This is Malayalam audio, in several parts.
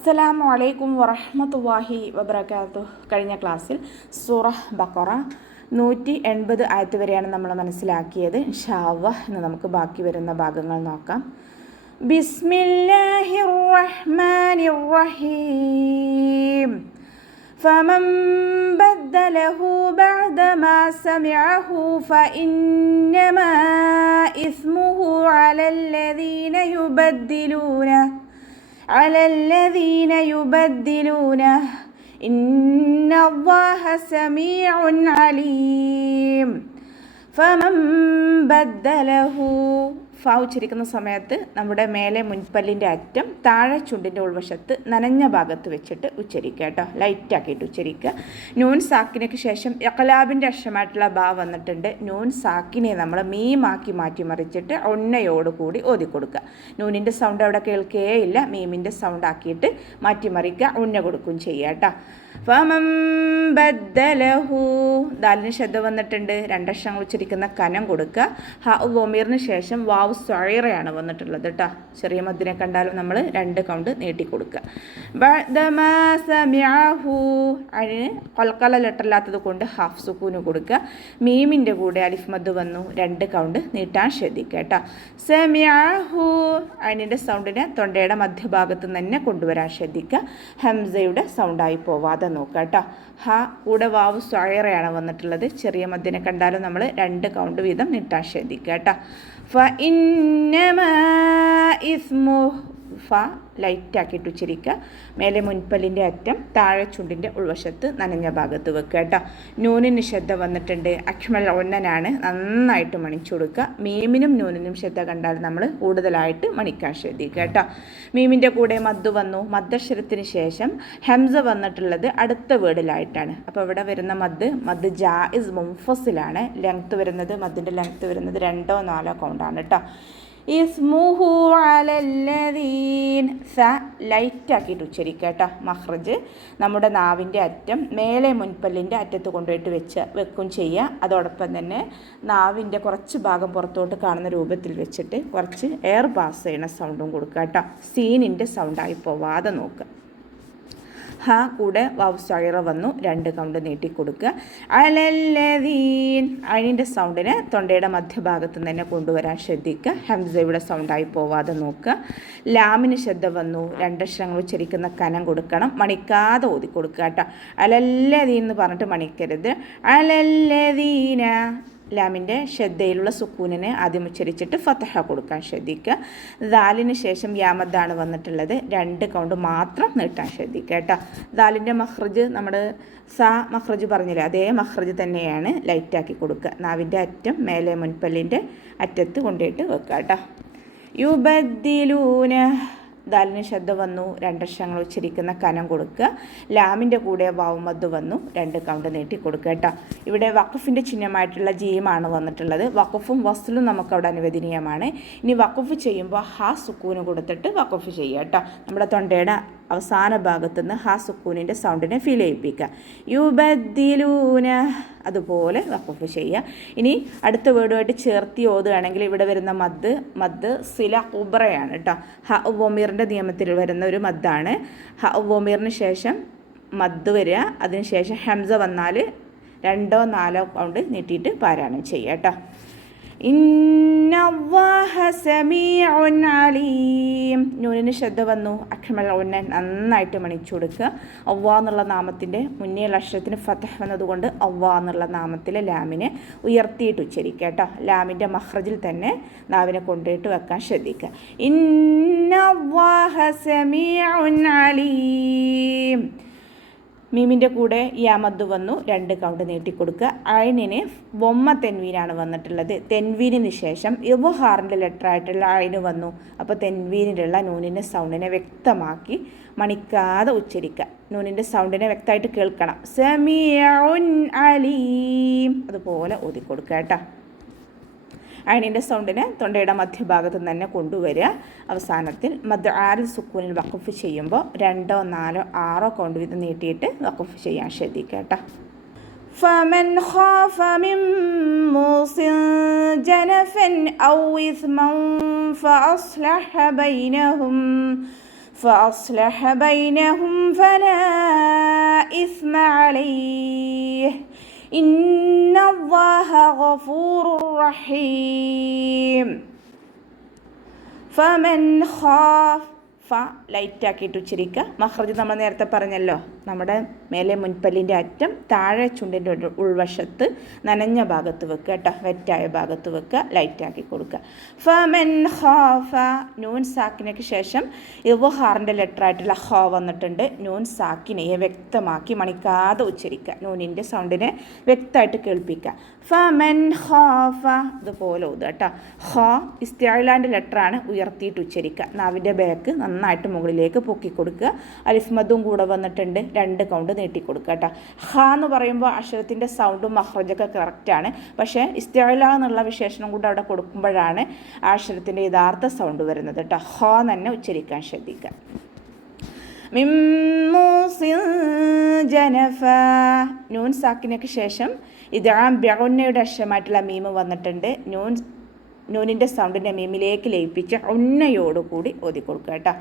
അസ്സലാമു അലൈക്കും വറഹ്മത്തുള്ളാഹി വബറകാതുഹു. കഴിഞ്ഞ ക്ലാസ്സിൽ സൂറ ബഖറ 180 ആയത്ത് വരെയാണ് നമ്മൾ മനസ്സിലാക്കിയത്. ഇൻഷാ അല്ലാഹ് ഇന്ന് നമുക്ക് ബാക്കി വരുന്ന ഭാഗങ്ങൾ നോക്കാം. ബിസ്മില്ലാഹിർ റഹ്മാനിർ റഹീം. فمن بدله بعدما سمعه فإنما إثمه على الذين يبدلونه إن الله سميع عليم. فمن بدله ഉച്ചരിക്കുന്ന സമയത്ത് നമ്മുടെ മേലെ മുൻപല്ലിൻ്റെ അറ്റം താഴെ ചുണ്ടിൻ്റെ ഉൾവശത്ത് നനഞ്ഞ ഭാഗത്ത് വെച്ചിട്ട് ഉച്ചരിക്കുക കേട്ടോ. ലൈറ്റാക്കിയിട്ട് ഉച്ചരിക്കുക. നൂൻ സാക്കിനയ്ക്ക് ശേഷം ഇഖ്ലാബിൻ്റെ അക്ഷരമായിട്ടുള്ള ബാ വന്നിട്ടുണ്ട്. നൂൻ സാക്കിനെ നമ്മൾ മീമാക്കി മാറ്റിമറിച്ചിട്ട് ഒന്നയോടുകൂടി ഓതിക്കൊടുക്കുക. നൂനിൻ്റെ സൗണ്ട് അവിടെ കേൾക്കുകയില്ല. മീമിൻ്റെ സൗണ്ട് ആക്കിയിട്ട് മാറ്റിമറിക്കുക. ഉന്ന കൊടുക്കുകയും ചെയ്യുക കേട്ടോ. ഫമൻ ബദ്ദലഹു ദാലിന് ശബ്ദ വന്നിട്ടുണ്ട്. രണ്ടക്ഷരങ്ങൾ ഉച്ചരിക്കുന്ന കനം കൊടുക്കുക. ഹ വമീറിന് ശേഷം വാവ് സ്വൈറയാണ് വന്നിട്ടുള്ളത് കേട്ടോ. ചെറിയ മദ്ദിനെ കണ്ടാലും നമ്മൾ 2 കൗണ്ട് നീട്ടി കൊടുക്കുക. ബഅദമാ സമിഅഹു അതിന് ഖൽഖല ലെറ്ററില്ലാത്തത് കൊണ്ട് ഹാഫ് സുക്കൂന് കൊടുക്കുക. മീമിൻ്റെ കൂടെ അലിഫ് മദ് വന്നു. 2 കൗണ്ട് നീട്ടാൻ ശ്രദ്ധിക്കുക കേട്ടോ. സമിഅഹു അതിൻ്റെ സൗണ്ടിനെ തൊണ്ടയുടെ മധ്യഭാഗത്ത് തന്നെ കൊണ്ടുവരാൻ ശ്രദ്ധിക്കുക. ഹംസയുടെ സൗണ്ടായി പോവാതെ നോക്കുക കേട്ടോ. ഹ കൂടെ വാവ് സ്വൈറയാണ് വന്നിട്ടുള്ളത്. ചെറിയ മദ്ദിനെ കണ്ടാലും നമ്മൾ 2 കൗണ്ട് വീതം നീട്ടാൻ ശ്രദ്ധിക്കുക കേട്ടോ. ഫഇന്നമാ ഇസ്മുഹു ഫ ലൈറ്റാക്കിയിട്ട് ഉച്ചരിക്കുക. മേലെ മുൻപല്ലിൻ്റെ അറ്റം താഴെ ചുണ്ടിൻ്റെ ഉൾവശത്ത് നനഞ്ഞ ഭാഗത്ത് വെക്കുക കേട്ടോ. നൂനിന് ശ്രദ്ധ വന്നിട്ടുണ്ട്. അക്മൽ ഒന്നനാണ്. നന്നായിട്ട് മണിച്ചു കൊടുക്കുക. മീമിനും നൂനിനും ശ്രദ്ധ കണ്ടാൽ നമ്മൾ കൂടുതലായിട്ട് മണിക്കാൻ ശ്രദ്ധിക്കുക കേട്ടോ. മീമിൻ്റെ കൂടെ മദ്ദ് വന്നു. മദ്ദക്ഷരത്തിന് ശേഷം ഹംസ വന്നിട്ടുള്ളത് അടുത്ത വേർഡിലായിട്ടാണ്. അപ്പോൾ ഇവിടെ വരുന്ന മദ് ജായിസ് മുൻഫസിലാണ്. മദ്ദിൻ്റെ ലെങ്ത്ത് വരുന്നത് 2-4 കൗണ്ടാണ് കേട്ടോ. ഇസ്മുഹു അലല്ലദീൻ സ ലൈറ്റാക്കിയിട്ട് ഉച്ചരിക്കുക കേട്ടോ. മഖ്റജ് നമ്മുടെ നാവിൻ്റെ അറ്റം മേലെ മുൻപല്ലിൻ്റെ അറ്റത്ത് കൊണ്ടുപോയിട്ട് വെക്കും ചെയ്യുക. അതോടൊപ്പം തന്നെ നാവിൻ്റെ കുറച്ച് ഭാഗം പുറത്തോട്ട് കാണുന്ന രൂപത്തിൽ വെച്ചിട്ട് കുറച്ച് എയർ പാസ് ചെയ്യുന്ന സൗണ്ടും കൊടുക്കുക കേട്ടോ. സീനിൻ്റെ സൗണ്ടായി പോവാതെ നോക്കുക. ഹ കൂടെ വാവ് സ്വൈറ വന്നു. 2 കൗണ്ട് നീട്ടിക്കൊടുക്കുക. അലല്ലദീൻ അതിൻ്റെ സൗണ്ടിനെ തൊണ്ടയുടെ മധ്യഭാഗത്ത് തന്നെ കൊണ്ടുവരാൻ ശ്രദ്ധിക്കുക. ഹംസയുടെ സൗണ്ടായി പോവാതെ നോക്കുക. ലാമിന് ശബ്ദ വന്നു. 2 അക്ഷരങ്ങൾ ഉച്ചരിക്കുന്ന കനം കൊടുക്കണം. മണിക്കാതെ ഓതി കൊടുക്കുക കേട്ടോ. അലല്ലദീൻ എന്ന് പറഞ്ഞിട്ട് മണിക്കരുത്. അലല്ലദീന ലാമിൻ്റെ ശ്രദ്ധയിലുള്ള സുക്കൂനിനെ ആദ്യം ഉച്ചരിച്ചിട്ട് ഫതഹ കൊടുക്കാൻ ശ്രദ്ധിക്കുക. ദാലിന് ശേഷം യാമദ്ദാണ് വന്നിട്ടുള്ളത്. 2 കൗണ്ട് മാത്രം നീട്ടാൻ ശ്രദ്ധിക്കുക കേട്ടോ. ദാലിൻ്റെ മഖ്റജ് നമ്മൾ മഖ്റജ് പറഞ്ഞില്ലേ, അതേ മഖ്റജ് തന്നെയാണ്. ലൈറ്റാക്കി കൊടുക്കുക. നാവിൻ്റെ അറ്റം മേലെ മുൻപല്ലിൻ്റെ അറ്റത്ത് കൊണ്ടുപോയിട്ട് വെക്കുക കേട്ടോ. യുബദ്ദിലൂന ദാലിന് ശബ്ദ വന്നു. 2 അക്ഷരങ്ങൾ ഉച്ചരിക്കുന്ന കനം കൊടുക്കുക. ലാമിൻ്റെ കൂടെ വാവുമദ് വന്നു. 2 കൗണ്ട് നീട്ടി കൊടുക്കുക കേട്ടോ. ഇവിടെ വഖഫിൻ്റെ ചിഹ്നമായിട്ടുള്ള ജീമാണ് വന്നിട്ടുള്ളത്. വഖഫും വസ്ലും നമുക്കവിടെ അനുവദനീയമാണ്. ഇനി വഖഫ് ചെയ്യുമ്പോൾ ഹാ സുക്കൂന് കൊടുത്തിട്ട് വഖഫ് ചെയ്യുക കേട്ടോ. നമ്മുടെ തൊണ്ടയുടെ അവസാന ഭാഗത്തുനിന്ന് ഹാ സുക്കൂനിൻ്റെ സൗണ്ടിനെ ഫീൽ ചെയ്യിപ്പിക്കുക. യുബദ്ദിലൂന അതുപോലെ വഖഫ് ചെയ്യുക. ഇനി അടുത്ത വേർഡുമായിട്ട് ചേർത്തി ഓതുകയാണെങ്കിൽ ഇവിടെ വരുന്ന മദ് സില ഉബ്രയാണ് കേട്ടോ. ഹ വമീറിൻ്റെ നിയമത്തിൽ വരുന്ന ഒരു മദ്ദാണ്. ഹ വമീറിന് ശേഷം മദ് വരിക. അതിനുശേഷം ഹംസ വന്നാൽ 2-4 കൗണ്ട് നീട്ടിയിട്ട് പാരായണം ചെയ്യുക കേട്ടോ. ഇന്നല്ലാഹ സമീഉൻ അലീം നൂനിന് ശ്രദ്ധ വന്നു. അക്മൽ ഉന്ന നന്നായിട്ട് മണിച്ചു കൊടുക്കുക. അവ്വാ എന്നുള്ള നാമത്തിൻ്റെ മുന്നേയുള്ള അക്ഷരത്തിന് ഫതഹ് വന്നതുകൊണ്ട് അവ്വാ എന്നുള്ള നാമത്തിലെ ലാമിനെ ഉയർത്തിയിട്ട് ഉച്ചരിക്കുക കേട്ടോ. ലാമിൻ്റെ മഖ്റജിൽ തന്നെ നാവിനെ കൊണ്ടുപോയിട്ട് വെക്കാൻ ശ്രദ്ധിക്കുക. ഇന്നല്ലാഹ സമീഉൻ അലീം മീമിൻ്റെ കൂടെ യാമദ് വന്നു. 2 കൗണ്ട് നീട്ടിക്കൊടുക്കുക. അയിനിന് വൊമ്മ തെൻവീനാണ് വന്നിട്ടുള്ളത്. തെൻവീനിന് ശേഷം ഇബ്ഹാറിൻ്റെ ലെറ്ററായിട്ടുള്ള അയിന് വന്നു. അപ്പോൾ തെൻവീനിലുള്ള നൂനിൻ്റെ സൗണ്ടിനെ വ്യക്തമാക്കി മണിക്കാതെ ഉച്ചരിക്കുക. നൂനിൻ്റെ സൗണ്ടിനെ വ്യക്തമായിട്ട് കേൾക്കണം. സമീഉൻ അലീം അതുപോലെ ഓതിക്കൊടുക്കുക കേട്ടോ. അയിനിൻ്റെ സൗണ്ടിനെ തൊണ്ടയുടെ മധ്യഭാഗത്ത് തന്നെ കൊണ്ടുവരിക. അവസാനത്തിൽ മദ് ആരിൽ സുക്കൂനിൽ വഖഫ് ചെയ്യുമ്പോൾ 2-4-6 കൗണ്ട് വീതം നീട്ടിയിട്ട് വഖഫ് ചെയ്യാൻ ശ്രദ്ധിക്കുക കേട്ടോ. فمن خاف من موص جنفا أو إثما فأصلح بينهم فأصلح بينهم فلا إثم عليه إن الله غفور رحيم فمن خاف ലൈറ്റാക്കിയിട്ട് ഉച്ചരിക്കുക. മഖ്റജ് നമ്മൾ നേരത്തെ പറഞ്ഞല്ലോ, നമ്മുടെ മേലെ മുൻപല്ലിൻ്റെ അറ്റം താഴെ ചുണ്ടിൻ്റെ ഉൾവശത്ത് നനഞ്ഞ ഭാഗത്ത് വെക്കുക കേട്ടോ, വെറ്റായ ഭാഗത്ത് വെക്കുക, ലൈറ്റാക്കി കൊടുക്കുക. ഫമൻ ഖാഫ, നൂൻ സാക്കിനയ്ക്ക് ശേഷം ഇദ്ഹാറിൻ്റെ ലെറ്ററായിട്ടുള്ള ഖ വന്നിട്ടുണ്ട്. നൂൻ സാക്കിനെയെ വ്യക്തമാക്കി മണിക്കാതെ ഉച്ചരിക്കുക, നൂനിൻ്റെ സൗണ്ടിനെ വ്യക്തമായിട്ട് കേൾപ്പിക്കുക. ഫമൻ ഖാഫ ഇതുപോലെ ഓതുക കേട്ടോ. ഖ ഇസ്തിഅലാൻ്റെ ലെറ്ററാണ്, ഉയർത്തിയിട്ട് ഉച്ചരിക്കുക. നാവിൻ്റെ ബാക്ക് നന്നായിട്ട് മുകളിലേക്ക് പൊക്കി കൊടുക്കുക. അലിഫ് മദ്ദും കൂടെ വന്നിട്ടുണ്ട്, 2 കൗണ്ട് നീട്ടിക്കൊടുക്കുക കേട്ടോ. ഹ എന്ന് പറയുമ്പോൾ അക്ഷരത്തിൻ്റെ സൗണ്ടും മഖ്റജൊക്കെ കറക്റ്റാണ്. പക്ഷേ ഇസ്തിഅല എന്നുള്ള വിശേഷണം കൂടെ അവിടെ കൊടുക്കുമ്പോഴാണ് ആ അക്ഷരത്തിൻ്റെ യഥാർത്ഥ സൗണ്ട് വരുന്നത് കേട്ടോ. ഹ തന്നെ ഉച്ചരിക്കാൻ ശ്രദ്ധിക്കുക. ജനഫ, നൂൻ സാക്കിനയ്ക്ക് ശേഷം ഇദ്ഗാം ബിഗുന്നയുടെ അക്ഷരമായിട്ടുള്ള മീമ് വന്നിട്ടുണ്ട്. നൂനിൻ്റെ സൗണ്ടിൻ്റെ മീമിലേക്ക് ലയിപ്പിച്ച് ഉന്നയോടുകൂടി ഓതി കൊടുക്കുക കേട്ടോ.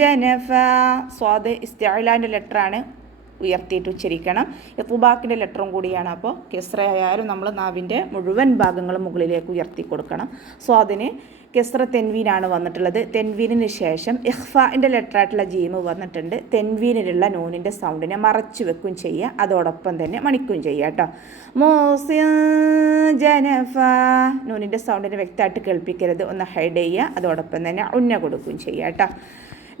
ജനഫ, സ്വാദ് ഇസ്തിഅലാൻ്റെ ലെറ്ററാണ്, ഉയർത്തിയിട്ട് ഉച്ചരിക്കണം. ഇത്ബാക്കിൻ്റെ ലെറ്ററും കൂടിയാണ്. അപ്പോൾ കെസ്റയായാലും നമ്മൾ നാവിൻ്റെ മുഴുവൻ ഭാഗങ്ങളും മുകളിലേക്ക് ഉയർത്തി കൊടുക്കണം. സ്വാദിന് കെസ്റ തെൻവീനാണ് വന്നിട്ടുള്ളത്. തെൻവീനിന് ശേഷം ഇഖ്ഫാൻ്റെ ലെറ്ററായിട്ടുള്ള ജീമ് വന്നിട്ടുണ്ട്. തെൻവീനിലുള്ള നൂനിൻ്റെ സൗണ്ടിനെ മറച്ചു വെക്കും ചെയ്യുക, അതോടൊപ്പം തന്നെ മണിക്കും ചെയ്യുക കേട്ടോ. ജനഫ, നൂനിൻ്റെ സൗണ്ടിനെ വ്യക്തമായിട്ട് കേൾപ്പിക്കരുത്, ഒന്ന് ഹൈഡ് ചെയ്യുക, അതോടൊപ്പം തന്നെ ഉന്ന കൊടുക്കുകയും ചെയ്യുക കേട്ടോ.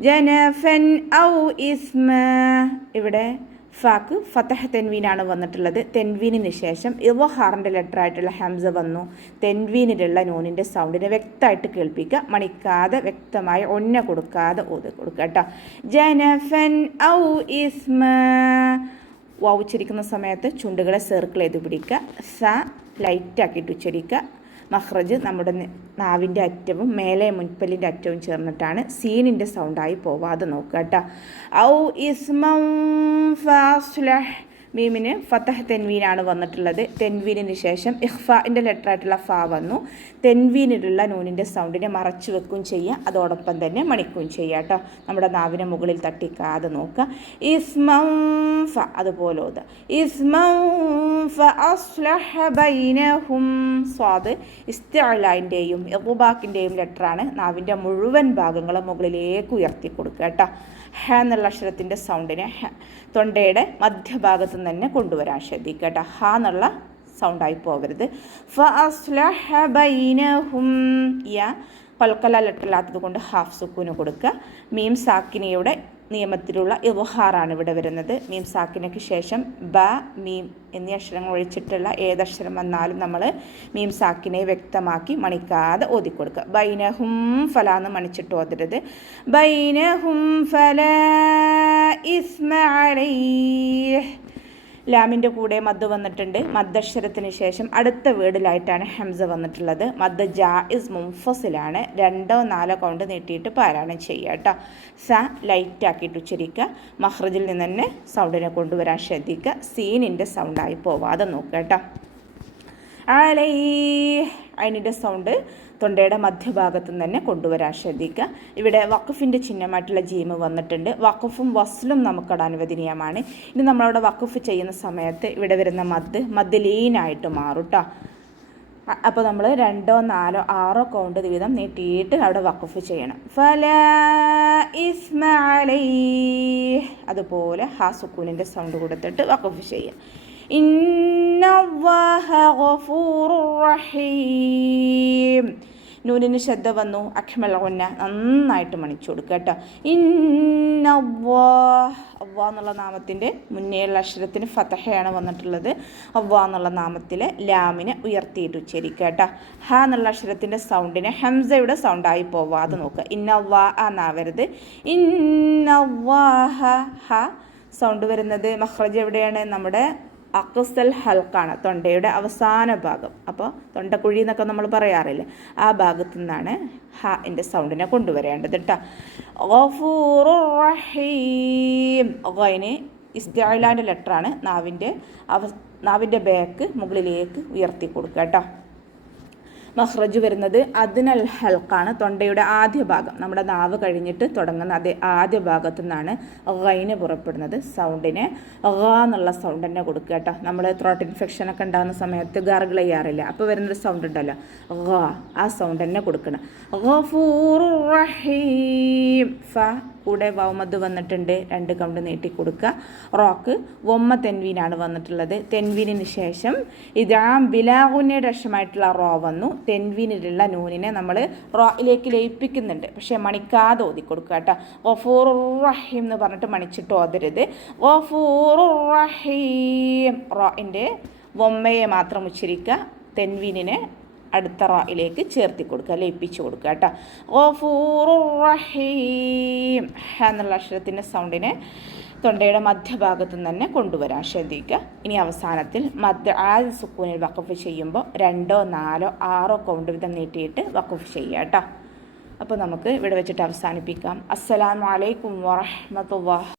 ജനഫൻ ഔ ഇസ്മ, ഇവിടെ ഫാക്ക് ഫതഹ് തെൻവീനാണ് വന്നിട്ടുള്ളത്. തെൻവീനിന് ശേഷം ഇദ്ഹാറിൻ്റെ ലെറ്ററായിട്ടുള്ള ഹംസ വന്നു. തെൻവീനിലുള്ള നൂനിൻ്റെ സൗണ്ടിനെ വ്യക്തമായിട്ട് കേൾപ്പിക്കുക, മണിക്കാതെ വ്യക്തമായി ഒന്ന കൊടുക്കാതെ ഓതി കൊടുക്കുക കേട്ടോ. ജനഫൻ ഔ ഇസ്മ, വാവ് ഉച്ചരിക്കുന്ന സമയത്ത് ചുണ്ടുകളെ സർക്കിൾ ചെയ്ത് പിടിക്കുക. സ ലൈറ്റാക്കിയിട്ട് ഉച്ചരിക്കുക. മഖ്റജ് നമ്മുടെ നാവിൻ്റെ അറ്റവും മേലെ മുൻപല്ലിൻ്റെ അറ്റവും ചേർന്നിട്ടാണ്, സീനിൻ്റെ സൗണ്ടായി പോവാതെ നോക്കുക കേട്ടോ. ഔ ഇസ്മം ഫാസ്ലഹ്, മീമിന് ഫതഹ് തെൻവീനാണ് വന്നിട്ടുള്ളത്. തെൻവീനിന് ശേഷം ഇഖ്ഫാൻ്റെ ലെറ്ററായിട്ടുള്ള ഫ വന്നു. തെൻവീനിലുള്ള നൂനിൻ്റെ സൗണ്ടിനെ മറച്ചു വെക്കുകയും ചെയ്യുക, അതോടൊപ്പം തന്നെ മണിക്കുകയും ചെയ്യുക കേട്ടോ. നമ്മുടെ നാവിനെ മുകളിൽ തട്ടിക്കാതെ നോക്കുക. ഇസ്മം ഫ, അതുപോലെ ഓതുക. ഇസ്മം ഫഅസ്ലഹ ബൈനഹും, സ്വാദ് ഇസ്തിഅലാൻ്റെയും ഇദ്ബാക്കിൻ്റെയും ലെറ്ററാണ്. നാവിൻ്റെ മുഴുവൻ ഭാഗങ്ങളും മുകളിലേക്ക് ഉയർത്തി കൊടുക്കുക കേട്ടോ. ഹ എന്നുള്ള അക്ഷരത്തിൻ്റെ സൗണ്ടിനെ തൊണ്ടയുടെ മധ്യഭാഗത്ത് തന്നെ കൊണ്ടുവരാൻ ശ്രദ്ധിക്കുക കേട്ടോ. ഹ എന്നുള്ള സൗണ്ടായി പോകരുത്. ഫഅസ്ലഹ ബൈനഹും, യ പൽക്കല ലെറ്ററില്ലാത്തത് കൊണ്ട് ഹാഫ് സുക്കൂന് കൊടുക്കുക. മീം സാക്കിനയുടെ നിയമത്തിലുള്ള ഇദ്ഹാറാണ് ഇവിടെ വരുന്നത്. മീം സാക്കിനയ്ക്ക് ശേഷം ബ, മീം എന്നീ അക്ഷരങ്ങൾ ഒഴിച്ചിട്ടുള്ള ഏതക്ഷരം വന്നാലും നമ്മൾ മീം സാക്കിനെ വ്യക്തമാക്കി മണിക്കാതെ ഓതിക്കൊടുക്കുക. ബൈനഹും ഫല എന്ന് മണിച്ചിട്ട് ഓതരുത്. ബൈനഹും ഫല ഇസ്മ അലൈഹ്, ലാമിൻ്റെ കൂടെ മദ് വന്നിട്ടുണ്ട്. മദ്ദക്ഷരത്തിന് ശേഷം അടുത്ത വേർഡിലായിട്ടാണ് ഹംസ വന്നിട്ടുള്ളത്. മദ് ജായിസ് മുൻഫസിലാണ്. 2 or 4 കൗണ്ട് നീട്ടിയിട്ട് പാരായണം ചെയ്യുക കേട്ടോ. സ ലൈറ്റാക്കിയിട്ട് ഉച്ചരിക്കുക. മഖ്റജിൽ നിന്ന് തന്നെ സൗണ്ടിനെ കൊണ്ടുവരാൻ ശ്രദ്ധിക്കുക. സീനിൻ്റെ സൗണ്ടായി പോവാതെ നോക്കുക കേട്ടോ. അതിൻ്റെ സൗണ്ട് തൊണ്ടയുടെ മധ്യഭാഗത്ത് നിന്ന് തന്നെ കൊണ്ടുവരാൻ ശ്രദ്ധിക്കുക. ഇവിടെ വഖഫിൻ്റെ ചിഹ്നമായിട്ടുള്ള ജീമ് വന്നിട്ടുണ്ട്. വഖഫും വസ്ലും നമുക്കവിടെ അനുവദനീയമാണ്. ഇനി നമ്മളവിടെ വഖഫ് ചെയ്യുന്ന സമയത്ത് ഇവിടെ വരുന്ന മദ് ലീനായിട്ട് മാറും കേട്ടോ. അപ്പോൾ നമ്മൾ 2 or 4 or 6 കൗണ്ട് വീതം നീട്ടിയിട്ട് അവിടെ വഖഫ് ചെയ്യണം. ഫലാ ഇസ്മ അലൈഹ്, അതുപോലെ ഹാ സുക്കൂനിൻ്റെ സൗണ്ട് കൊടുത്തിട്ട് വഖഫ് ചെയ്യാം. ഇന്നല്ലാഹ ഗഫൂറുർ റഹീം, നൂനിന് ശ്രദ്ധ വന്നു. അഖ്മൽ ഉന്ന നന്നായിട്ട് മണിച്ചു കൊടുക്കുക കേട്ടോ. ഇന്നല്ലാഹ്, അവ്വാ എന്നുള്ള നാമത്തിൻ്റെ മുന്നേയുള്ള അക്ഷരത്തിന് ഫതഹയാണ് വന്നിട്ടുള്ളത്. അവ്വാ എന്നുള്ള നാമത്തിലെ ലാമിനെ ഉയർത്തിയിട്ട് ഉച്ചരിക്കുക കേട്ടോ. ഹ എന്നുള്ള അക്ഷരത്തിൻ്റെ സൗണ്ടിനെ ഹംസയുടെ സൗണ്ടായി പോവാതെ നോക്കുക. ഇന്നല്ലാ എന്നാവരുത്. ഇന്നല്ലാഹ, ഹ സൗണ്ട് വരുന്നത് മഖ്റജ് എവിടെയാണ്? നമ്മുടെ അഖ്സൽ ഹൽക്കാണ്, തൊണ്ടയുടെ അവസാന ഭാഗം. അപ്പോൾ തൊണ്ടക്കുഴി എന്നൊക്കെ നമ്മൾ പറയാറില്ലേ, ആ ഭാഗത്തു നിന്നാണ് ഹ എൻ്റെ സൗണ്ടിനെ കൊണ്ടുവരേണ്ടത് കേട്ടോ. ഗഫൂറുർ റഹീം, ഗൈന് ഇസ്തിഅലാൻ്റെ ലെറ്ററാണ്. നാവിൻ്റെ ബാക്ക് മുകളിലേക്ക് ഉയർത്തി കൊടുക്കുക കേട്ടോ. മഖ്റജ് വരുന്നത് അദ്നൽ ഹൽക്കാണ്. തൊണ്ടയുടെ ആദ്യ ഭാഗം, നമ്മുടെ നാവ് കഴിഞ്ഞിട്ട് തുടങ്ങുന്ന അതേ ആദ്യ ഭാഗത്തു നിന്നാണ് ഗൈന് പുറപ്പെടുന്നത്. സൗണ്ടിന് ഗ എന്നുള്ള സൗണ്ട് തന്നെ കൊടുക്കുക കേട്ടോ. നമ്മൾ ത്രോട്ട് ഇൻഫെക്ഷൻ ഒക്കെ ഉണ്ടാകുന്ന സമയത്ത് ഗാർഗിൾ ചെയ്യാറില്ല, അപ്പോൾ വരുന്നൊരു സൗണ്ട് ഉണ്ടല്ലോ ഗ, ആ സൗണ്ട് തന്നെ കൊടുക്കണം. ഗഫൂറുർ റഹീം. ഫ കൂടെ വൗമദ് വന്നിട്ടുണ്ട്, 2 കൗണ്ട് നീട്ടി കൊടുക്കുക. റോക്ക് വൊമ്മ തെൻവീനാണ് വന്നിട്ടുള്ളത്. തെൻവീനിന് ശേഷം ഇദാം ബിലാഗുനയുടെ അക്ഷരമായിട്ടുള്ള റോ വന്നു. തെൻവീനിലുള്ള നൂനിനെ നമ്മൾ റോയിലേക്ക് ലയിപ്പിക്കുന്നുണ്ട്, പക്ഷേ മണിക്കാതെ ഓതി കൊടുക്കുക കേട്ടോ. ഗഫൂറുർ റഹീം എന്ന് പറഞ്ഞിട്ട് മണിച്ചിട്ട് ഓതരുത്. ഗഫൂറുർ റഹീം. റോയിൻ്റെ വൊമ്മയെ മാത്രം ഉച്ചരിക്കുക, തെൻവീനിനെ അടുത്ത റോയിലേക്ക് ചേർത്തി കൊടുക്കുക, ലയിപ്പിച്ച് കൊടുക്കുക കേട്ടോ. ഗഫൂറുർ റഹീം. ഹ എന്നുള്ള അക്ഷരത്തിൻ്റെ സൗണ്ടിനെ തൊണ്ടയുടെ മധ്യഭാഗത്തു നിന്ന് തന്നെ കൊണ്ടുവരാൻ ശ്രദ്ധിക്കുക. ഇനി അവസാനത്തിൽ ആദ്യ സുക്കൂനിൽ വഖഫ് ചെയ്യുമ്പോൾ 2, 4, 6 കൗണ്ട് വീതം നീട്ടിയിട്ട് വഖഫ് ചെയ്യുക കേട്ടോ. അപ്പോൾ നമുക്ക് ഇവിടെ വെച്ചിട്ട് അവസാനിപ്പിക്കാം. അസ്സലാമു അലൈക്കും വറഹ്മത്തുള്ളാഹി.